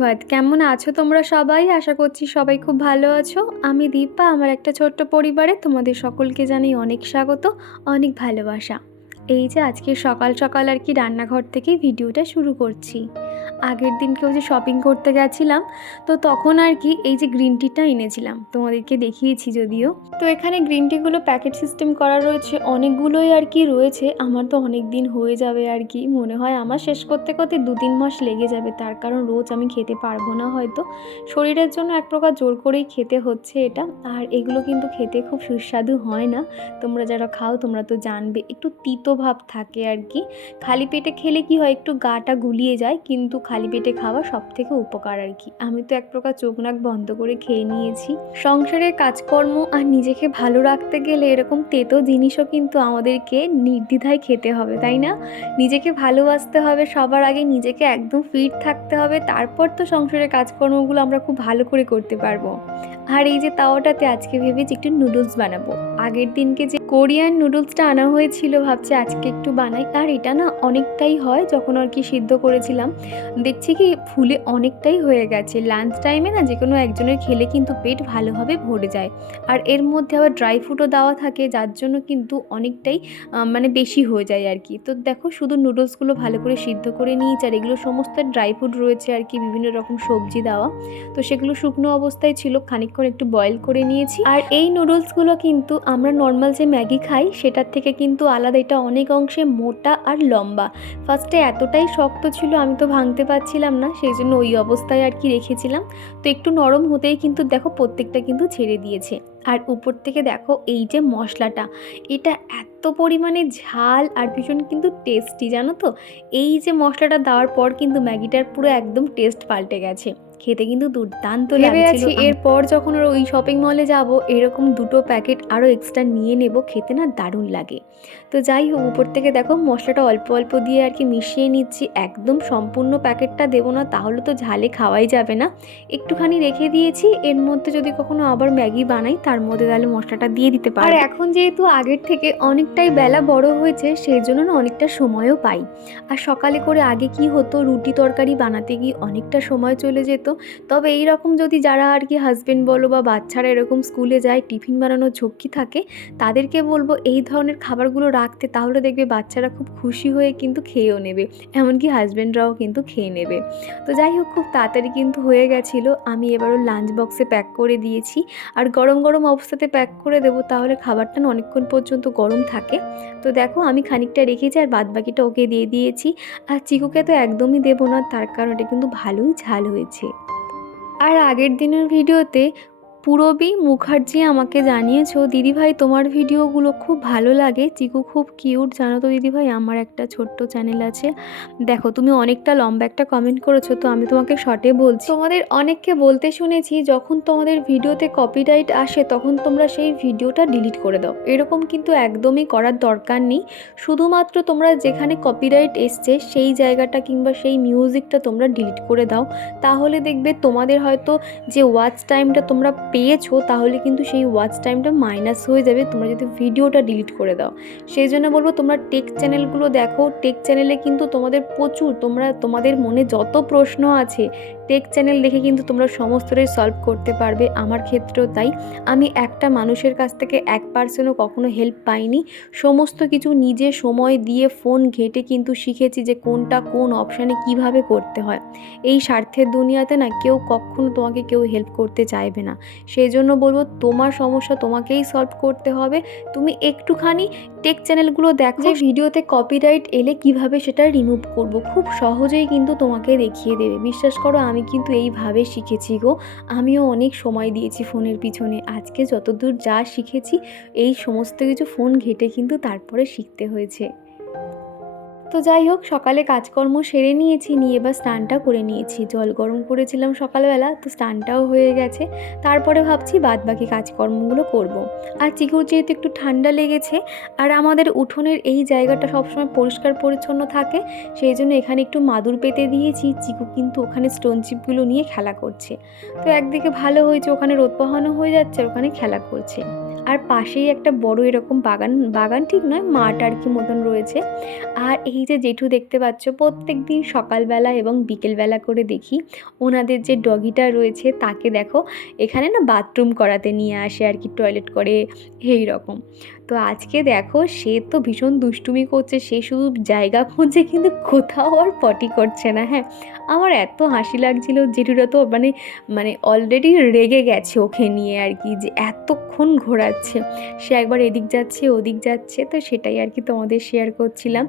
সুপ্রভাত কেমন আছো তোমরা সবাই? আশা করছি সবাই খুব ভালো আছো। আমি দীপা, আমার একটা ছোট্ট পরিবারে তোমাদের সকলকে জানাই অনেক স্বাগত, অনেক ভালোবাসা। এই যে আজকে সকাল সকাল আর কি রান্নাঘর থেকে ভিডিওটা শুরু করছি। আগের দিনকেও যে শপিং করতে গেছিলাম, তো তখন আর কি এই যে গ্রিন টিটা এনেছিলাম। তোমাদেরকে দেখিয়েছি যদিও। তো এখানে গ্রিন টিগুলো প্যাকেট সিস্টেম করা রয়েছে, অনেকগুলোই আর কি রয়েছে। আমার তো অনেক দিন হয়ে যাবে আর কি, মনে হয় আমার শেষ করতে করতে দু তিন মাস লেগে যাবে। তার কারণ রোজ আমি খেতে পারব না হয়তো। শরীরের জন্য এক প্রকার জোর করেই খেতে হচ্ছে এটা। আর এগুলো কিন্তু খেতে খুব সুস্বাদু হয় না। তোমরা যারা খাও, তোমরা তো জানবে, একটু তিতো ভাব থাকে আর কি। খালি পেটে খেলে কি হয়, একটু গাটা গুলিয়ে যায়। কিন্তু খালি পেটে খাওয়া সব থেকে উপকার আর কি। আমি তো এক প্রকার চোখ নাক বন্ধ করে খেয়ে নিয়েছি। সংসারের কাজকর্ম আর নিজেকে ভালো রাখতে গেলে এরকম তেতো জিনিসও কিন্তু আমাদেরকে নির্দ্বিধায় খেতে হবে, তাই না? নিজেকে ভালোবাসতে হবে, সবার আগে নিজেকে একদম ফিট থাকতে হবে, তারপর তো সংসারের কাজকর্মগুলো আমরা খুব ভালো করে করতে পারব। আর এই যে তাওয়াটাতে আজকে ভেবেছি একটু নুডলস বানাবো। আগের দিনকে যে কোরিয়ান নুডলসটা আনা হয়েছিল, ভাবছি আজকে একটু বানাই। আর এটা না অনেকটাই হয়, যখন আর কি সিদ্ধ করেছিলাম। দেখছি কি ফুলে অনেকটাই হয়ে গেছে। লাঞ্চ টাইমে না যে কোনো একজনের খেলে কিন্তু পেট ভালোভাবে ভরে যায়। আর এর মধ্যে আবার ড্রাই ফ্রুটও দেওয়া থাকে, যার জন্য কিন্তু অনেকটাই মানে বেশি হয়ে যায় আর কি। তো দেখো শুধু নুডলসগুলো ভালো করে সিদ্ধ করে নিয়েছি, আর এগুলো সমস্ত ড্রাই ফ্রুট রয়েছে আর কি, বিভিন্ন রকম সবজি দেওয়া। তো সেগুলো শুকনো অবস্থায় ছিল, খানিকক্ষণ একটু বয়েল করে নিয়েছি। আর এই নুডলসগুলো কিন্তু আমরা নর্মাল যে ম্যাগি খাই, সেটার থেকে কিন্তু আলাদা, এটা অনেক অংশে মোটা আর লম্বা। ফার্স্টে এতটাই শক্ত ছিল, আমি তো ভাঙতে পারছিলাম না, সেই জন্য ওই অবস্থায় আর কি রেখেছিলাম। তো একটু নরম হতেই কিন্তু দেখো প্রত্যেকটা কিন্তু ছেড়ে দিয়েছে। আর উপর থেকে দেখো এই যে মশলাটা, এটা এত পরিমাণে ঝাল আর ভীষণ কিন্তু টেস্টি জানো তো? এই যে মশলাটা দেওয়ার পর কিন্তু ম্যাগিটার পুরো একদম টেস্ট পাল্টে গেছে। খেতে কিন্তু দুর্দান্ত লাগছিল। আছি এরপর যখন ওর ওই শপিং মলে যাব এরকম দুটো প্যাকেট আরও এক্সট্রা নিয়ে নেব খেতে না দারুণ লাগে। তো যাই হোক উপর থেকে দেখো মশলাটা অল্প অল্প দিয়ে আর কি মিশিয়ে নিচ্ছি। একদম সম্পূর্ণ প্যাকেটটা দেবো না তাহলে তো ঝালে খাওয়াই যাবে না। একটুখানি রেখে দিয়েছি এর মধ্যে যদি কখনো আবার ম্যাগি বানাই তার মধ্যে তাহলে মশলাটা দিয়ে দিতে পারি আর এখন যেহেতু আগের থেকে অনেকটাই বেলা বড় হয়েছে সেই জন্য না অনেকটা সময়ও পাই। আর সকালে করে আগে কি হতো রুটি তরকারি বানাতে গিয়ে অনেকটা সময় চলে যেত। তবে এই রকম যদি যারা আর কি হাজব্যান্ড বলো বা বাচ্চারা এরকম স্কুলে যায়, টিফিন বানানোর ঝক্কি থাকে, তাদেরকে বলব এই ধরনের খাবারগুলো রাখতে, তাহলে দেখবে বাচ্চারা খুব খুশি হয়ে কিন্তু খেয়েও নেবে। এমনকি হাজব্যান্ডরাও কিন্তু খেয়ে নেবে। তো যাই হোক, খুব তাড়াতাড়ি কিন্তু হয়ে গেছিল। আমি এবারও লাঞ্চ বক্সে প্যাক করে দিয়েছি। আর গরম গরম অবস্থাতে প্যাক করে দেবো, তাহলে খাবারটা না অনেকক্ষণ পর্যন্ত গরম থাকে। তো দেখো, আমি খানিকটা রেখেছি আর বাদ বাকিটা ওকে দিয়ে দিয়েছি। আর চিকুকে তো একদমই দেবো না, তার কারণ এটা কিন্তু ভালোই ঝাল হয়েছে। আর আগের দিনের ভিডিওতে পূরবী, মুখার্জি আমাকে জানিয়েছো, দিদিভাই তোমার ভিডিওগুলো খুব ভালো লাগে। চিকু খুব কিউট জানো তো দিদিভাই, আমার একটা ছোট্ট চ্যানেল আছে। দেখো, তুমি অনেকটা লম্বা একটা কমেন্ট করেছ, তো আমি তোমাকে শর্টে বলছি। তোমাদের অনেককে বলতে শুনেছি, যখন তোমাদের ভিডিওতে কপিরাইট আসে, তখন তোমরা সেই ভিডিওটা ডিলিট করে দাও। এরকম কিন্তু একদমই করার দরকার নেই। শুধুমাত্র তোমরা যেখানে কপিরাইট এসছে, সেই জায়গাটা কিংবা সেই মিউজিকটা তোমরা ডিলিট করে দাও। তাহলে দেখবে তোমাদের হয়তো যে ওয়াচ টাইমটা তোমরা পেয়েছ, তাহলে কিন্তু সেই ওয়াচ টাইমটা মাইনাস হয়ে যাবে। তোমরা যদি ভিডিওটা ডিলিট করে দাও। সেই জন্য বলব, তোমরা টেক চ্যানেলগুলো দেখো। টেক চ্যানেলে কিন্তু তোমাদের প্রচুর, তোমরা, তোমাদের মনে যত প্রশ্ন আছে টেক চ্যানেল দেখে কিন্তু তোমরা সমস্তটাই সলভ করতে পারবে আমার ক্ষেত্রেও তাই। আমি একটা মানুষের কাছ থেকে এক পার্সেন্টও কখনো হেল্প পাইনি। সমস্ত কিছু নিজে সময় দিয়ে ফোন ঘেটে কিন্তু শিখেছি যে কোনটা কোন অপশানে কীভাবে করতে হয়। এই স্বার্থের দুনিয়াতে না কেউ কখনো তোমাকে কেউ হেল্প করতে চাইবে না। সেই জন্য বলব তোমার সমস্যা তোমাকেই সলভ করতে হবে। তুমি একটুখানি টেক চ্যানেলগুলো দেখো। যে ভিডিওতে কপিরাইট এলে কীভাবে সেটা রিমুভ করব? খুব সহজেই কিন্তু তোমাকে দেখিয়ে দেবে। বিশ্বাস করো আমি কিন্তু এইভাবে শিখেছি গো। আমিও অনেক সময় দিয়েছি ফোনের পিছনে। আজকে যতদূর যা শিখেছি, এই সমস্ত কিছু ফোন ঘেটে কিন্তু তারপরে শিখতে হয়েছে। তো যাই হোক, সকালে কাজকর্ম সেরে নিয়েছি, নিয়ে এবার স্নানটা করে নিয়েছি। জল গরম করেছিলাম সকালবেলা, তো স্নানটাও হয়ে গেছে। তারপরে ভাবছি বাদ বাকি কাজকর্মগুলো করব। আর চিকুর যেহেতু একটু ঠান্ডা লেগেছে, আর আমাদের উঠোনের এই জায়গাটা সবসময় পরিষ্কার পরিচ্ছন্ন থাকে, সেই জন্য এখানে একটু মাদুর পেতে দিয়েছি। চিকু কিন্তু ওখানে স্টোন চিপগুলো নিয়ে খেলা করছে। তো একদিকে ভালো হয়েছে, ওখানে রোদ পোহানো হয়ে যাচ্ছে ওখানে খেলা করছে। আর পাশেই একটা বড় এরকম বাগান বাগান ঠিক নয়, মাঠ আর কি মতন রয়েছে। আর এই যে জেঠু দেখতে পাচ্ছ প্রত্যেক দিন সকালবেলা এবং বিকেলবেলা করে দেখি। ওনাদের যে ডগিটা রয়েছে, তাকে দেখো, এখানে না বাথরুম করাতে নিয়ে আসে আর কি, টয়লেট করে, এই রকম। তো আজকে দেখো, সে তো ভীষণ দুষ্টুমি করছে, সে শুধু জায়গা খুঁজছে, কিন্তু কোথাও আর পটি করছে না হ্যাঁ। আমার এত হাসি লাগছিল, জেঠুরা তো মানে মানে অলরেডি রেগে গেছে ওকে নিয়ে আর কি, যে এতক্ষণ ঘোরাচ্ছে। সে একবার এদিক যাচ্ছে, ওদিক যাচ্ছে, তো সেটাই আর কি তোমাদের শেয়ার করছিলাম।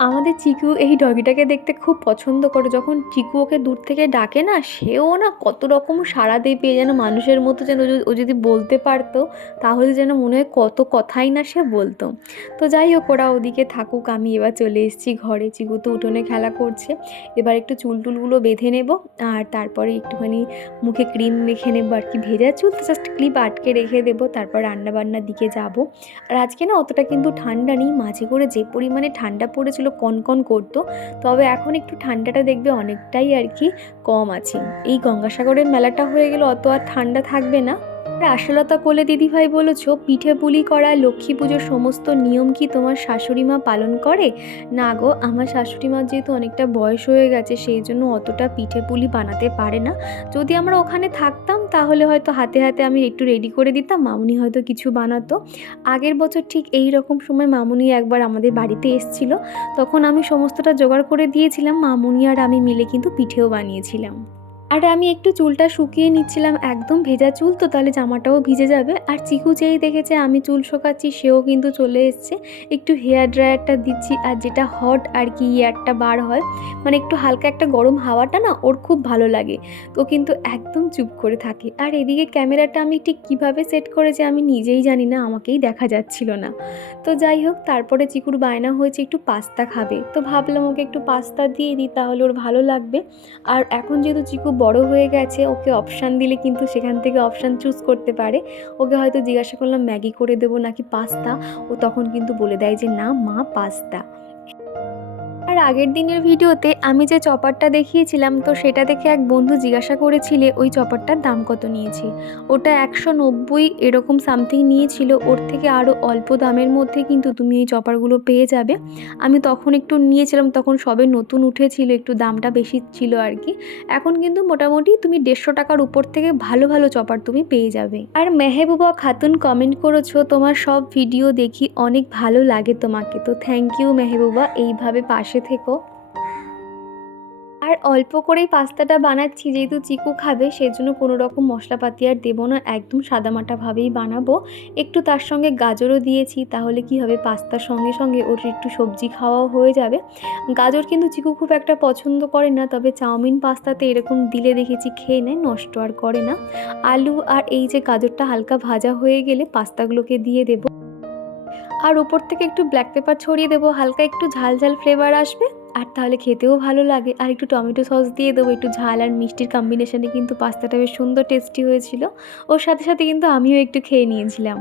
আমাদের চিকু এই ডগিটাকে দেখতে খুব পছন্দ করে। যখন চিকু ওকে দূর থেকে ডাকে না, সেও না কত রকম সাড়া পেয়ে যেন মানুষের মতো যেন ও যদি বলতে পারতো, তাহলে যেন মনে হয় কত কথাই না সে বলতো। তো যাই হোক, ওরা ওদিকে থাকুক, আমি এবার চলে এসেছি ঘরে। চিকু তো উঠোনে খেলা করছে। এবার একটু চুল টুলগুলো বেঁধে নেব আর তারপরে একটুখানি মুখে ক্রিম মেখে নেব আর কি। ভেজা চুল তো জাস্ট ক্লিপ আটকে রেখে দেবো, তারপর রান্না বান্নার দিকে যাব। আর আজকে না অতটা কিন্তু ঠান্ডা নেই, মাঝে করে যে পরিমাণে ঠান্ডা পড়েছিল কনকন করতো, তবে এখন একটু ঠান্ডাটা দেখবে অনেকটাই আর কি কম আছে। এই গঙ্গাসাগরের মেলাটা হয়ে গেলে অত আর ঠান্ডা থাকবে না। আশালতা কোলে দিদিভাই বলেছ, পিঠে পুলি করা, লক্ষ্মী পুজোর সমস্ত নিয়ম কি তোমার শাশুড়ি মা পালন করে? না গো, আমার শাশুড়ি মা যেহেতু অনেকটা বয়স হয়ে গেছে, সেই জন্য অতটা পিঠে পুলি বানাতে পারে না। যদি আমরা ওখানে থাকতাম, তাহলে হয়তো হাতে হাতে আমি একটু রেডি করে দিতাম, মামুনি হয়তো কিছু বানাতো। আগের বছর ঠিক এই রকম সময় মামুনি একবার আমাদের বাড়িতে এসছিল, তখন আমি সমস্তটা জোগাড় করে দিয়েছিলাম, মামুনি আর আমি মিলে কিন্তু পিঠেও বানিয়েছিলাম। আর আমি একটু চুলটা শুকিয়ে নিচ্ছিলাম, একদম ভেজা চুল, তো তাহলে জামাটাও ভিজে যাবে। আর চিকু যেই দেখেছে আমি চুল শোকাচ্ছি, সেও কিন্তু চলে এসছে। একটু হেয়ার ড্রায়ারটা দিচ্ছি, আর যেটা হট আর কি ইয়ারটা বার হয় মানে একটু হালকা একটা গরম হাওয়াটা না ওর খুব ভালো লাগে। তো কিন্তু একদম চুপ করে থাকে। আর এদিকে ক্যামেরাটা আমি ঠিক কীভাবে সেট করেছি আমি নিজেই জানি না, আমাকেই দেখা যাচ্ছিল না। তো যাই হোক, তারপরে চিকুর বায়না হয়েছে একটু পাস্তা খাবে। তো ভাবলাম ওকে একটু পাস্তা দিয়ে দিই, তাহলে ওর ভালো লাগবে। আর এখন যেহেতু চিকু বড় হয়ে গেছে, ওকে অপশান দিলে কিন্তু সেখান থেকে অপশান চুজ করতে পারে। ওকে হয়তো জিজ্ঞাসা করলাম, ম্যাগি করে দেবো নাকি পাস্তা ও তখন কিন্তু বলে দেয় যে, না মা পাস্তা আর আগের দিনের ভিডিওতে আমি যে চপারটা দেখিয়েছিলাম, তো সেটা দেখে এক বন্ধু জিজ্ঞাসা করেছিলে, ওই চপারটার দাম কত নিয়েছি? ওটা একশো নব্বই এরকম সামথিং নিয়েছিল, ওর থেকে আরও অল্প দামের মধ্যে কিন্তু তুমি এই চপারগুলো পেয়ে যাবে। আমি তখন একটু নিয়েছিলাম, তখন সবে নতুন উঠেছিল, একটু দামটা বেশি ছিল আর কি। এখন কিন্তু মোটামুটি তুমি দেড়শো টাকার উপর থেকে ভালো ভালো চপার তুমি পেয়ে যাবে। আর মেহেবুবা খাতুন কমেন্ট করেছ, তোমার সব ভিডিও দেখি অনেক ভালো লাগে তোমাকে, তো থ্যাংক ইউ মেহেবুবা, এইভাবে পাশে থেকো। আর অল্প করেই পাস্তাটা বানাচ্ছি, যেহেতু চিকু খাবে, সেজন্য কোনো রকম মশলাপাতি আর দেবো না, একদম সাদামাটাভাবেই বানাবো। একটু তার সঙ্গে গাজরও দিয়েছি, তাহলে কি হবে, পাস্তার সঙ্গে সঙ্গে ওর একটু সবজি খাওয়াও হয়ে যাবে। গাজর কিন্তু চিকু খুব একটা পছন্দ করে না, তবে চাউমিন পাস্তাতে এরকম দিলে দেখেছি খেয়ে নেয়, নষ্ট আর করে না। আলু আর এই যে গাজরটা হালকা ভাজা হয়ে গেলে পাস্তাগুলোকে দিয়ে দেবো। আর উপর থেকে একটু ব্ল্যাক পেপার ছড়িয়ে দেবো, হালকা একটু ঝাল ঝাল ফ্লেভার আসবে, আর তাহলে খেতেও ভালো লাগে। আর একটু টমেটো সস দিয়ে দেবো, একটু ঝাল আর মিষ্টির কম্বিনেশানে কিন্তু পাস্তাটা বেশ সুন্দর টেস্টি হয়েছিল। ওর সাথে সাথে কিন্তু আমিও একটু খেয়ে নিয়েছিলাম।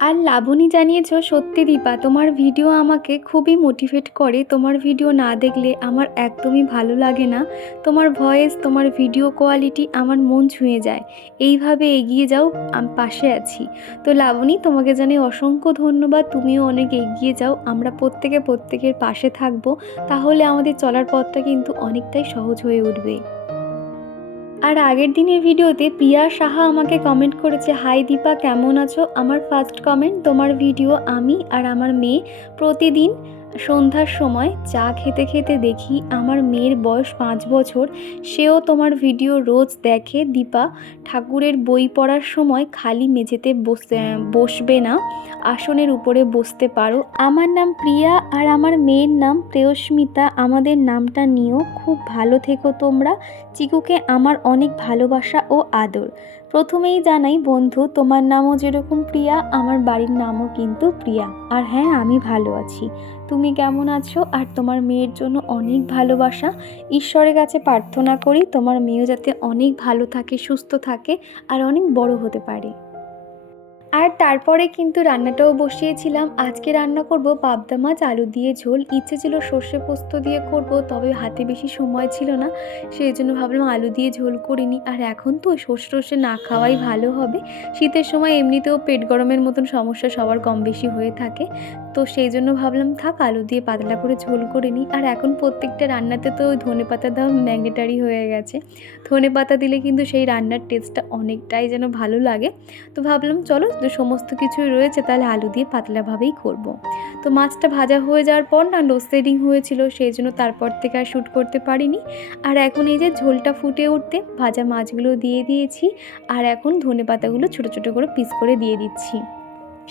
আর লাবণী জানিয়েছ, সত্যি দীপা, তোমার ভিডিও আমাকে খুবই মোটিভেট করে। তোমার ভিডিও না দেখলে আমার একদমই ভালো লাগে না। তোমার ভয়েস তোমার ভিডিও কোয়ালিটি আমার মন ছুঁয়ে যায়। এইভাবে এগিয়ে যাও, আমি পাশে আছি। তো লাবণী, তোমাকে জানি অসংখ্য ধন্যবাদ। তুমিও অনেক এগিয়ে যাও। আমরা প্রত্যেকে প্রত্যেকের পাশে থাকব। তাহলে আমাদের চলার পথটা কিন্তু অনেকটাই সহজ হয়ে উঠবে। আর আগের দিনের ভিডিওতে প্রিয়া সাহা আমাকে কমেন্ট করেছে হাই দীপা, কেমন আছো? আমার ফার্স্ট কমেন্ট তোমার ভিডিও আমি আর আমার মেয়ে প্রতিদিন সন্ধ্যার সময় চা খেতে খেতে দেখি আমার মেয়ের বয়স পাঁচ বছর। সেও তোমার ভিডিও রোজ দেখে। দীপা ঠাকুরের বই পড়ার সময় খালি মেঝেতে বসে বসবে না। আসনের উপরে বসতে পারো। আমার নাম প্রিয়া আর আমার মেয়ের নাম প্রেয়স্মিতা। আমাদের নামটা নিও। খুব ভালো থেকো তোমরা। চিকুকে আমার অনেক ভালোবাসা ও আদর। প্রথমেই জানাই, বন্ধু, তোমার নামও যেরকম প্রিয়া, আমার বাড়ির নামও কিন্তু প্রিয়া। আর হ্যাঁ আমি ভালো আছি। তুমি কেমন আছো? আর তোমার মেয়ের জন্য অনেক ভালোবাসা। ঈশ্বরের কাছে প্রার্থনা করি তোমার মেয়েও যাতে অনেক ভালো থাকে, সুস্থ থাকে, আর অনেক বড় হতে পারে। আর তারপরে কিন্তু রান্নাটাও বসিয়েছিলাম। আজকে রান্না করব পাবদা মাছ, আলু দিয়ে ঝোল। ইচ্ছে ছিল সর্ষে পোস্ত দিয়ে করব, তবে হাতে বেশি সময় ছিল না সেই জন্য ভাবলাম আলু দিয়ে ঝোল করিনি আর এখন তো সর্ষে টর্ষে না খাওয়াই ভালো হবে। শীতের সময় এমনিতেও পেট গরমের মতন সমস্যা সবার কম বেশি হয়ে থাকে। তো সেই জন্য ভাবলাম, থাক, আলু দিয়ে পাতলা করে ঝোল করে নিই। আর এখন প্রত্যেকটা রান্নাতে তো ধনে পাতা দেওয়া ম্যাগনেটারি হয়ে গেছে। ধনে পাতা দিলে কিন্তু সেই রান্নার টেস্টটা অনেকটাই যেন ভালো লাগে। তো ভাবলাম, চলো সমস্ত কিছুই রয়েছে, তাহলে আলু দিয়ে পাতলাভাবেই করব। তো মাছটা ভাজা হয়ে যাওয়ার পর না লোডশেডিং হয়েছিল, সেই জন্য তারপর থেকে আর শ্যুট করতে পারিনি। আর এখন এই যে ঝোলটা ফুটে উঠতে, ভাজা মাছগুলো দিয়ে দিয়েছি। আর এখন ধনে পাতাগুলো ছোটো ছোটো করে পিস করে দিয়ে দিচ্ছি।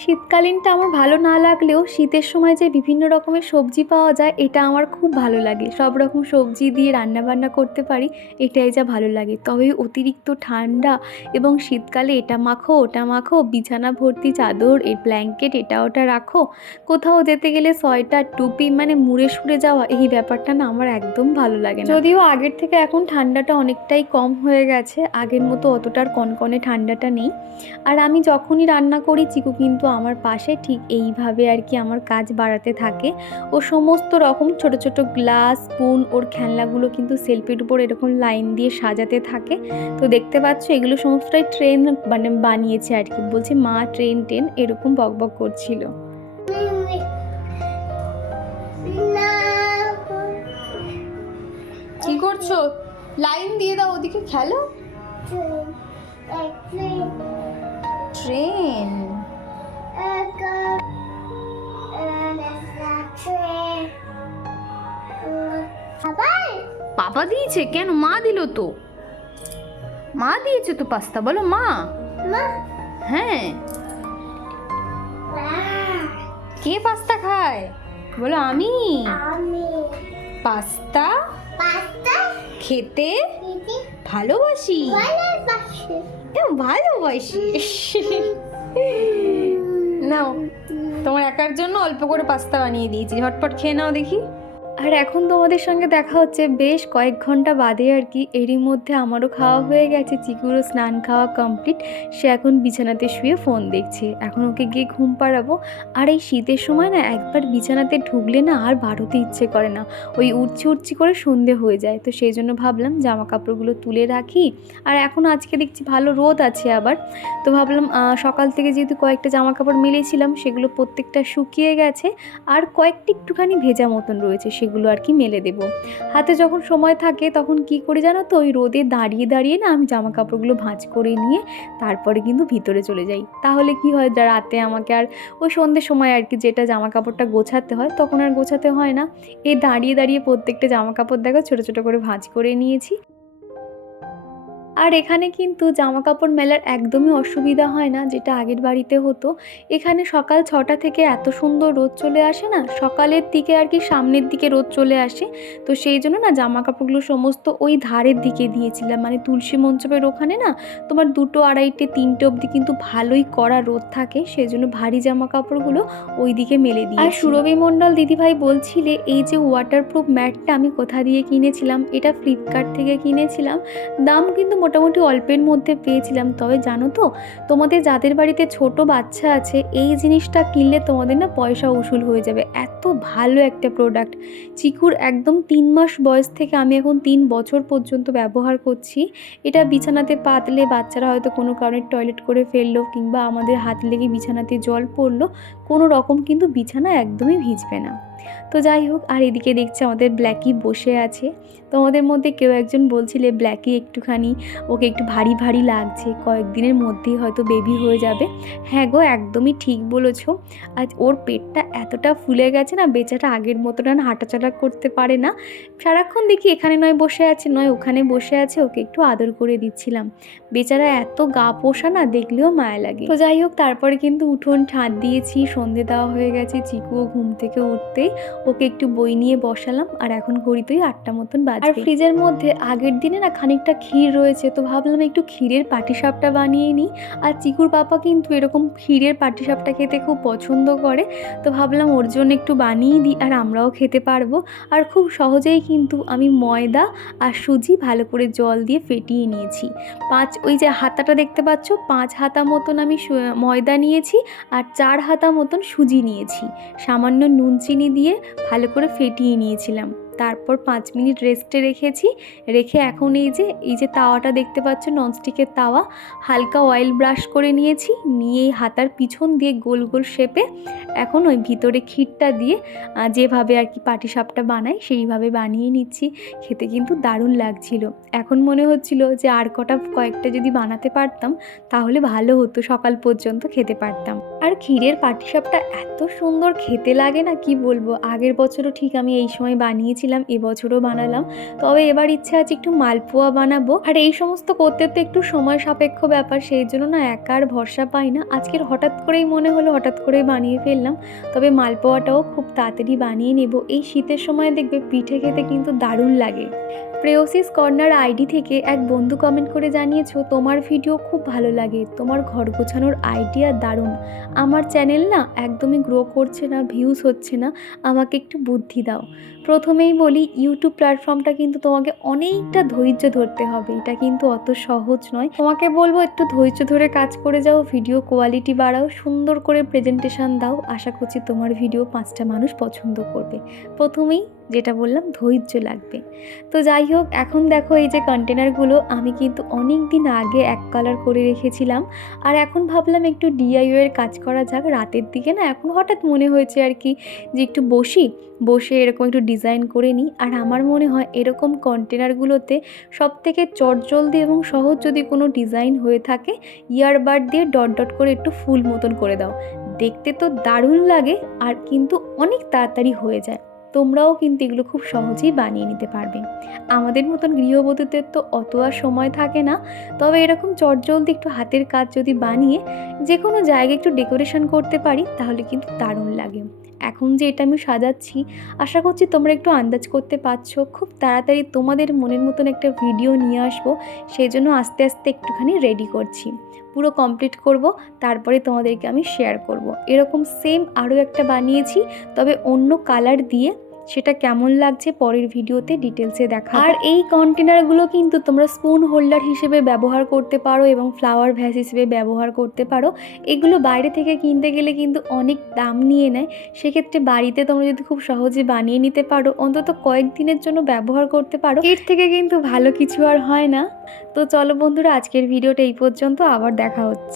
শীতকালীনটা আমার ভালো না লাগলেও শীতের সময় যে বিভিন্ন রকমের সবজি পাওয়া যায়, এটা আমার খুব ভালো লাগে। সব রকম সবজি দিয়ে রান্না বান্না করতে পারি, এটাই যা ভালো লাগে। তবে অতিরিক্ত ঠান্ডা এবং শীতকালে এটা মাখো, ওটা মাখো, বিছানা ভর্তি চাদর এর ব্ল্যাঙ্কেট এটা ওটা রাখো। কোথাও যেতে গেলে সোয়েটার, টুপি মানে মুড়ে সুড়ে যাওয়া, এই ব্যাপারটা না আমার একদম ভালো লাগে না। যদিও আগের থেকে এখন ঠান্ডাটা অনেকটাই কম হয়ে গেছে, আগের মতো অতটার কনকনে ঠান্ডাটা নেই। আর আমি যখনই রান্না করি, চিকু কিন্তু আমার পাশে ঠিক এইভাবে আর কি আমার কাজ বাড়াতে থাকে। ও সমস্ত রকম ছোট ছোট গ্লাস স্পুন ওর খেলনাগুলো কিন্তু সেলফির উপর এরকম লাইন দিয়ে সাজাতে থাকে। তো দেখতে পাচ্ছ এগুলো সমস্তটাই ট্রেন মানে বানিয়েছে আর কি। বলছে মা ট্রেন ট্রেন এরকম বকবক করছিল। কি করছ? লাইন দিয়ে দাও ওদিকে খেলো। ট্রেন? পাপা দিয়েছে কেন? মা দিল তো। মা দিয়েছে তো পাস্তা বলো মা। হ্যাঁ। কে পাস্তা খায়? বলো আমি। পাস্তা? খেতে? ভালোবাসি। ভালোবাসি। নাও তোমার একার জন্য অল্প করে পাস্তা বানিয়ে দিয়েছি। ঝটপট খেয়ে নাও দেখি। আর এখন তোমাদের সঙ্গে দেখা হচ্ছে বেশ কয়েক ঘণ্টা বাদে আর কি। এরই মধ্যে আমারও খাওয়া হয়ে গেছে, চিকুরও স্নান খাওয়া কমপ্লিট সে এখন বিছানাতে শুয়ে ফোন দেখছে। এখন ওকে গিয়ে ঘুম পাড়াবো। আর এই শীতের সময় না একবার বিছানাতে ঢুকলে না আর বাড়তে ইচ্ছে করে না। ওই উঠছি উঠছি করে সন্ধে হয়ে যায়। তো সেই জন্য ভাবলাম জামা কাপড়গুলো তুলে রাখি। আর এখন আজকে দেখছি ভালো রোদ আছে আবার। তো ভাবলাম সকাল থেকে যেহেতু কয়েকটা জামা কাপড় মিলেছিলাম, সেগুলো প্রত্যেকটা শুকিয়ে গেছে। আর কয়েকটি একটুখানি ভেজা মতন রয়েছে সেগুলো আর কি মেলে দেব। হাতে যখন সময় থাকে তখন কি করে জানো তো? ওই রোদে দাঁড়িয়ে দাঁড়িয়ে না আমি জামা কাপড়গুলো ভাঁজ করে নিয়ে তারপরে কিন্তু ভিতরে চলে যাই। তাহলে কি হয় রাতে আমাকে আর ওই সন্ধ্যের সময় আর কি যেটা জামা কাপড়টা গোছাতে হয় তখন আর গোছাতে হয় না। এই দাঁড়িয়ে দাঁড়িয়ে প্রত্যেকটা জামা কাপড় দেখো ছোটো ছোটো করে ভাঁজ করে নিয়েছি। আর এখানে কিন্তু জামা কাপড় মেলার একদমই অসুবিধা হয় না, যেটা আগের বাড়িতে হতো। এখানে সকাল ছটা থেকে এত সুন্দর রোদ চলে আসে না, সকালের দিকে আর কি সামনের দিকে রোদ চলে আসে। তো সেই জন্য না জামা কাপড়গুলো সমস্ত ওই ধারের দিকে দিয়েছিলাম মানে তুলসী মঞ্চপের ওখানে না তোমার দুটো আড়াইটে, তিনটে অবধি কিন্তু ভালোই কড়া রোদ থাকে সেই জন্য ভারী জামা কাপড়গুলো ওই দিকে মেলে দিই আর সুরভি মণ্ডল দিদিভাই বলছিলে, এই যে ওয়াটারপ্রুফ ম্যাটটা আমি কোথা দিয়ে কিনেছিলাম? এটা ফ্লিপকার্ট থেকে কিনেছিলাম। দাম কিন্তু মোটামুটি অল্পের মধ্যে পেয়েছিলাম। তবে জানো তো, তোমাদের যাদের বাড়িতে ছোট বাচ্চা আছে, এই জিনিসটা কিনলে তোমাদের না পয়সা উসুল হয়ে যাবে। এত ভালো একটা প্রোডাক্ট চিকুর একদম তিন মাস বয়স থেকে আমি এখন তিন বছর পর্যন্ত ব্যবহার করছি। এটা বিছানাতে পাতলে বাচ্চারা হয়তো কোনো কারণে টয়লেট করে ফেলল কিংবা আমাদের হাত লেগে বিছানাতে জল পড়ল, কোনো রকম কিন্তু বিছানা একদমই ভিজবে না। তো যাই হোক, আর এদিকে দেখছি আমাদের ব্ল্যাকি বসে আছে। তো আমাদের মধ্যে কেউ একজন বলছিলে, ব্ল্যাকি, একটুখানি ওকে একটু ভারী ভারী লাগছে। কয়েকদিনের মধ্যেই হয়তো বেবি হয়ে যাবে। হ্যাঁ গো, একদমই ঠিক বলেছ। আজ ওর পেটটা এতটা ফুলে গেছে না বেচাটা আগের মতো না হাঁটাচলা করতে পারে না। সারাক্ষণ দেখি এখানে নয় বসে আছে, নয় ওখানে বসে আছে, ওকে একটু আদর করে দিচ্ছিলাম। বেচারা এত গা পোষা না, দেখলেও মায়া লাগে। তো যাই হোক, তারপরে কিন্তু উঠোন ঠাঁট দিয়েছি, সন্ধে দেওয়া হয়ে গেছে, চিকুও ঘুম থেকে উঠতেই ওকে একটু বই নিয়ে বসালাম, আর এখন ঘড়িতেই আটটা মতন বাজে আর ফ্রিজের মধ্যে আগের দিনে না খানিকটা ক্ষীর রয়েছে, তো ভাবলাম একটু ক্ষীরের পাটিসাপটা বানিয়ে নিই। আর চিকুর পাপা কিন্তু এরকম ক্ষীরের পাটিসাপটা খেতে খুব পছন্দ করে, তো ভাবলাম ওর জন্য একটু বানিয়ে দিই, আর আমরাও খেতে পারব। আর খুব সহজেই কিন্তু আমি ময়দা আর সুজি ভালো করে জল দিয়ে ফেটিয়ে নিয়েছি। পাঁচ, ওই যে হাতাটা দেখতে পাচ্ছ, পাঁচ হাতা মতন আমি ময়দা নিয়েছি, আর চার হাতা মতন সুজি নিয়েছি। সামান্য নুন চিনি দিয়ে ভালো করে ফেটিয়ে নিয়েছিলাম। তারপর পাঁচ মিনিট রেস্টে রেখেছি। রেখে এখন এই যে এই যে তাওয়াটা দেখতে পাচ্ছ, ননস্টিকের তাওয়া, হালকা অয়েল ব্রাশ করে নিয়েছি, নিয়ে এই হাতার পিছন দিয়ে গোল গোল শেপে এখন ওই ভিতরে ক্ষীরটা দিয়ে যেভাবে আর কি পাটিসাপটা বানাই, সেইভাবে বানিয়ে নিচ্ছি। খেতে কিন্তু দারুণ লাগছিল। এখন মনে হচ্ছিল যে আর কটা কয়েকটা যদি বানাতে পারতাম, তাহলে ভালো হতো, সকাল পর্যন্ত খেতে পারতাম। আর ক্ষীরের পাটিসাপটা এত সুন্দর খেতে লাগে না, কি বলব? আগের বছরও ঠিক আমি এই সময় বানিয়েছিলাম এবছরও বানালাম। তবে এবার ইচ্ছে আছে একটু মালপোয়া বানাবো। আর এই সমস্ত করতে তো একটু সময় সাপেক্ষ ব্যাপার, সেই জন্য না একার ভরসা পাই না। আজকের হঠাৎ করেই মনে হলো, হঠাৎ করেই বানিয়ে ফেললাম। তবে মালপোয়াটাও খুব তাড়াতাড়ি বানিয়ে নেব। এই শীতের সময় দেখবে পিঠে খেতে কিন্তু দারুণ লাগে। প্রেওসিস কর্নার আইডি থেকে এক বন্ধু কমেন্ট করে জানিয়েছো, তোমার ভিডিও খুব ভালো লাগে। তোমার ঘর গোছানোর আইডিয়া দারুণ। আমার চ্যানেল না একদমই গ্রো করছে না ভিউজ হচ্ছে না। আমাকে একটু বুদ্ধি দাও। প্রথমেই বলি ইউটিউব প্ল্যাটফর্মটা কিন্তু তোমাকে অনেকটা ধৈর্য ধরতে হবে। এটা কিন্তু অত সহজ নয়। তোমাকে বলব, একটু ধৈর্য ধরে কাজ করে যাও ভিডিও কোয়ালিটি বাড়াও, সুন্দর করে প্রেজেন্টেশন দাও। আশা করছি তোমার ভিডিও পাঁচটা মানুষ পছন্দ করবে। প্রথমেই যেটা বললাম, ধৈর্য লাগবে। তো যাই হোক, এখন দেখো এই যে কন্টেনারগুলো আমি কিন্তু অনেক দিন আগে এক কালার করে রেখেছিলাম। আর এখন ভাবলাম একটু ডিআইও এর কাজ করা যাক। রাতের দিকে না এখন হঠাৎ মনে হয়েছে আর কি যে একটু বসি, বসে এরকম একটু ডিজাইন করে নিই। আর আমার মনে হয় এরকম কন্টেনারগুলোতে সব থেকে চটজলদি এবং সহজ যদি কোনো ডিজাইন হয়ে থাকে ইয়ারবাড দিয়ে ডট ডট করে একটু ফুল মতন করে দাও। দেখতে তো দারুণ লাগে, আর কিন্তু অনেক তাড়াতাড়ি হয়ে যায়। তোমরাও কিন্তু এগুলো খুব সহজেই বানিয়ে নিতে পারবে। আমাদের মতন গৃহবধূদের তো অত আর সময় থাকে না, তবে এরকম চটজলদি একটু হাতের কাজ যদি বানিয়ে যে কোনো জায়গায় একটু ডেকোরেশন করতে পারি, তাহলে কিন্তু দারুণ লাগে। এখন যে এটা আমি সাজাচ্ছি, আশা করছি তোমরা একটু আন্দাজ করতে পারছ। খুব তাড়াতাড়ি তোমাদের মনের মতন একটা ভিডিও নিয়ে আসব সেই জন্য আস্তে আস্তে একটুখানি রেডি করছি। পুরো কমপ্লিট করব, তারপরে তোমাদেরকে আমি শেয়ার করব। এরকম সেম আরও একটা বানিয়েছি, তবে অন্য কালার দিয়ে সেটা কেমন লাগছে পরের ভিডিওতে ডিটেলসে দেখা। আর এই কন্টেনারগুলো কিন্তু তোমরা স্পুন হোল্ডার হিসেবে ব্যবহার করতে পারো এবং ফ্লাওয়ার ভ্যাস হিসেবে ব্যবহার করতে পারো। এগুলো বাইরে থেকে কিনতে গেলে কিন্তু অনেক দাম নিয়ে নেয়। সেক্ষেত্রে বাড়িতে তোমরা যদি খুব সহজে বানিয়ে নিতে পারো, অন্তত কয়েকদিনের জন্য ব্যবহার করতে পারো। এর থেকে কিন্তু ভালো কিছু আর হয় না। তো চলো বন্ধুরা, আজকের ভিডিওটা এই পর্যন্ত, আবার দেখা হচ্ছে।